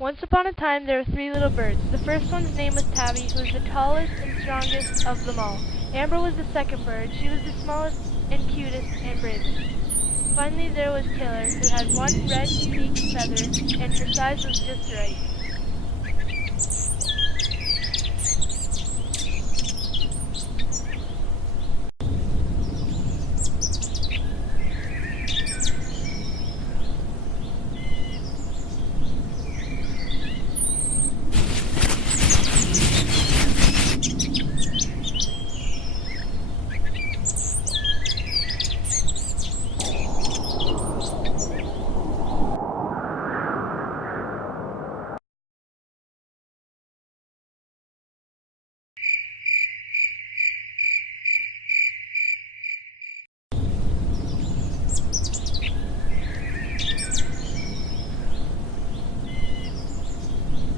Once upon a time there were three little birds. The first one's name was Tabby, who was the tallest and strongest of them all. Amber was the second bird. She was the smallest and cutest and bravest. Finally there was Killer, who had one red unique feather, and her size was just right.